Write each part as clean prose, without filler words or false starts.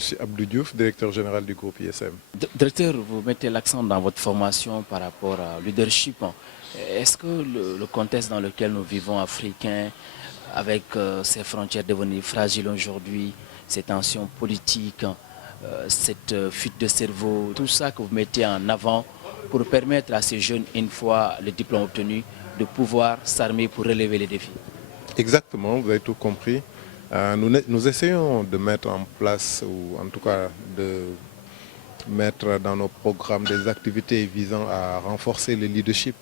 Je suis Abdou Diouf, directeur général du groupe ISM. Directeur, vous mettez l'accent dans votre formation par rapport au leadership. Est-ce que le contexte dans lequel nous vivons, africain, avec ces frontières devenues fragiles aujourd'hui, ces tensions politiques, cette fuite de cerveau, tout ça que vous mettez en avant pour permettre à ces jeunes, une fois le diplôme obtenu, de pouvoir s'armer pour relever les défis? Exactement, vous avez tout compris. Nous essayons de mettre en place, ou en tout cas de mettre dans nos programmes des activités visant à renforcer le leadership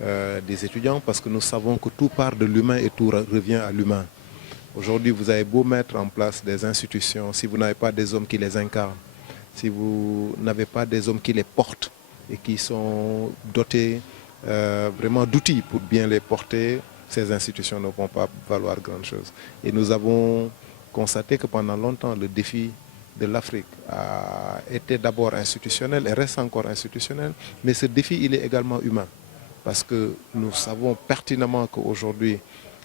des étudiants, parce que nous savons que tout part de l'humain et tout revient à l'humain. Aujourd'hui, vous avez beau mettre en place des institutions, si vous n'avez pas des hommes qui les incarnent, si vous n'avez pas des hommes qui les portent et qui sont dotés vraiment d'outils pour bien les porter, ces institutions ne vont pas valoir grand-chose. Et nous avons constaté que pendant longtemps, le défi de l'Afrique a été d'abord institutionnel et reste encore institutionnel, mais ce défi, il est également humain. Parce que nous savons pertinemment qu'aujourd'hui,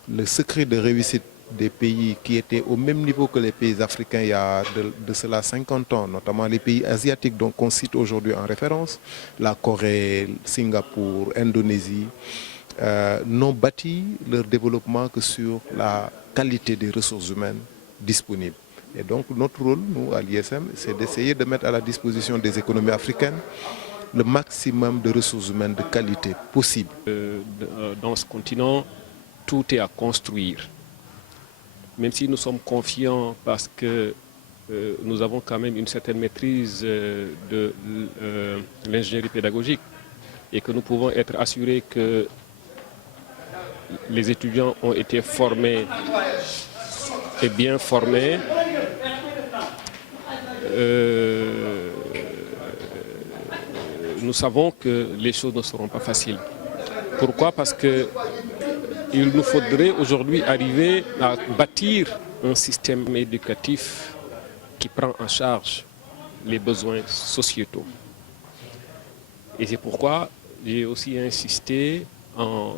le secret de réussite des pays qui étaient au même niveau que les pays africains il y a de cela 50 ans, notamment les pays asiatiques donc on cite aujourd'hui en référence, la Corée, Singapour, Indonésie, n'ont bâti leur développement que sur la qualité des ressources humaines disponibles. Et donc notre rôle, nous, à l'ISM, c'est d'essayer de mettre à la disposition des économies africaines le maximum de ressources humaines de qualité possible. Dans ce continent, tout est à construire. Même si nous sommes confiants parce que nous avons quand même une certaine maîtrise de l'ingénierie pédagogique et que nous pouvons être assurés que les étudiants ont été formés et bien formés, nous savons que les choses ne seront pas faciles. Pourquoi? Parce que il nous faudrait aujourd'hui arriver à bâtir un système éducatif qui prend en charge les besoins sociétaux. Et c'est pourquoi j'ai aussi insisté en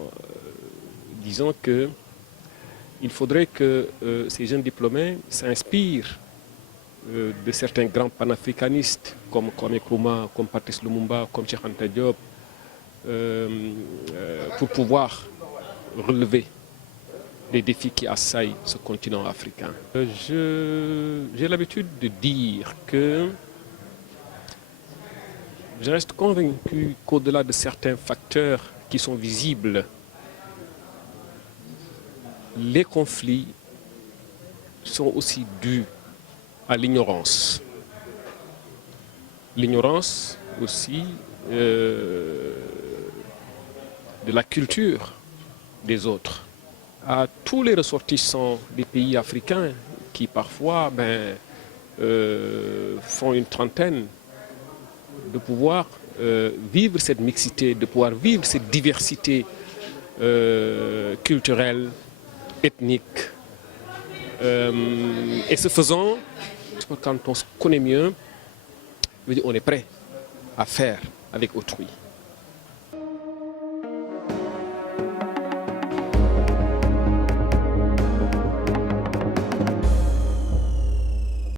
disant qu'il faudrait que ces jeunes diplômés s'inspirent de certains grands panafricanistes comme Kwame Nkrumah, comme Patrice Lumumba, comme Cheikh Anta Diop, pour pouvoir relever les défis qui assaillent ce continent africain. J'ai l'habitude de dire que je reste convaincu qu'au-delà de certains facteurs qui sont visibles, les conflits sont aussi dus à l'ignorance. L'ignorance aussi de la culture des autres. À tous les ressortissants des pays africains qui parfois font une trentaine, de pouvoir vivre cette mixité, de pouvoir vivre cette diversité culturelle, ethnique. Et ce faisant, quand on se connaît mieux, on est prêt à faire avec autrui.